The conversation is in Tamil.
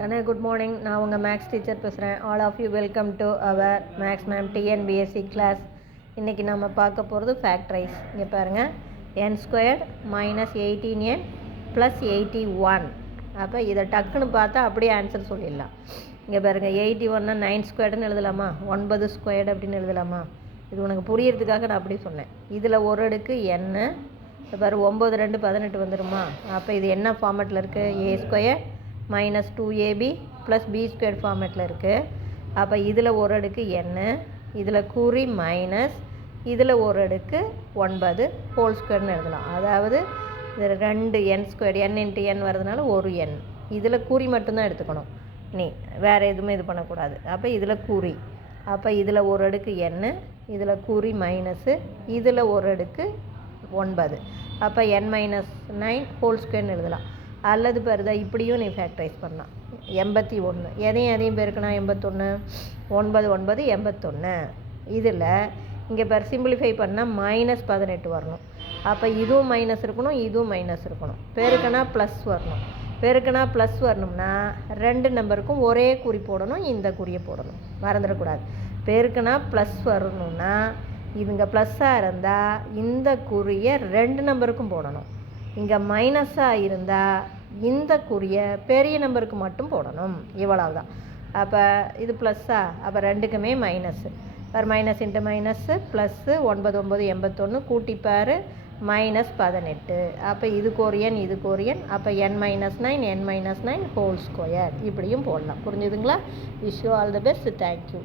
கண்ணே குட் மார்னிங். நான் உங்கள் மேக்ஸ் டீச்சர் பேசுகிறேன். All of you welcome to our maths ma'am TNPSC class. இன்றைக்கி நம்ம பார்க்க போகிறது ஃபேக்ட்ரைஸ். இங்கே பாருங்கள், n² மைனஸ் 18n ப்ளஸ் 81. அப்போ இதை டக்குன்னு பார்த்தா அப்படியே ஆன்சர் சொல்லிடலாம். இங்கே பாருங்கள், 81னா 9² எழுதலாமா, 9² அப்படின்னு எழுதலாமா. இது உனக்கு புரியறதுக்காக நான் அப்படி சொன்னேன். இதில் ஒரு அடுக்கு n, இப்போ பாரு 9 2 18 வந்துடுமா. அப்போ இது என்ன ஃபார்மேட்டில் இருக்குது, a² minus 2ab plus b² ஃபார்மேட்டில் இருக்குது. அப்போ இதில் ஒரு அடுக்கு n, இதில் குறி மைனஸ், இதில் ஒரு அடுக்கு 9 ஹோல் ஸ்கொயர்னு எழுதலாம். அதாவது இது 2 n², n இன்ட்டு n வரதுனால ஒரு n. இதில் குறி மட்டும்தான் எடுத்துக்கணும், நீ வேறு எதுவுமே இது பண்ணக்கூடாது. அப்போ இதில் குறி, அப்போ இதில் ஒரு அடுக்கு n, இதில் குறி மைனஸு, இதில் ஒரு அடுக்கு 9. அப்போ n மைனஸ் 9 ஹோல் ஸ்கொயர்னு எழுதலாம். அல்லது பாருதா, இப்படியும் நீ ஃபேக்டரைஸ் பண்ணலாம். 81 எதையும் பேருக்குனா 81, 9 9 81. இதில் இங்கே பாரு சிம்பிளிஃபை பண்ணால் மைனஸ் 18 வரணும். அப்போ இதுவும் மைனஸ் இருக்கணும், இதுவும் மைனஸ் இருக்கணும். பெருக்குனா ப்ளஸ் வரணும். பெருக்குனா ப்ளஸ் வரணும்னா 2 நம்பருக்கும் ஒரே குறி போடணும், இந்த குறியை போடணும், மறந்துடக்கூடாது. பெருக்குனா ப்ளஸ் வரணும்னா இதுங்க ப்ளஸ்ஸாக இருந்தால் இந்த குறியை 2 நம்பருக்கும் போடணும். இங்கே மைனஸாக இருந்தால் இந்த குறியை பெரிய நம்பருக்கு மட்டும் போடணும். இவ்வளவுதான். அப்போ இது ப்ளஸ்ஸா, அப்போ ரெண்டுக்குமே மைனஸ்ஸு. பார், மைனஸ் இன்ட்டு மைனஸ்ஸு ப்ளஸ்ஸு 9 9 81 கூட்டிப்பார் மைனஸ் 18. அப்போ இதுக்கு ஒரு எண், இதுக்கு ஒரு எண். அப்போ n மைனஸ் 9 ஹோல் ஸ்கொயர் இப்படியும் போடலாம். புரிஞ்சுதுங்களா? Wish you all the best. Thank you.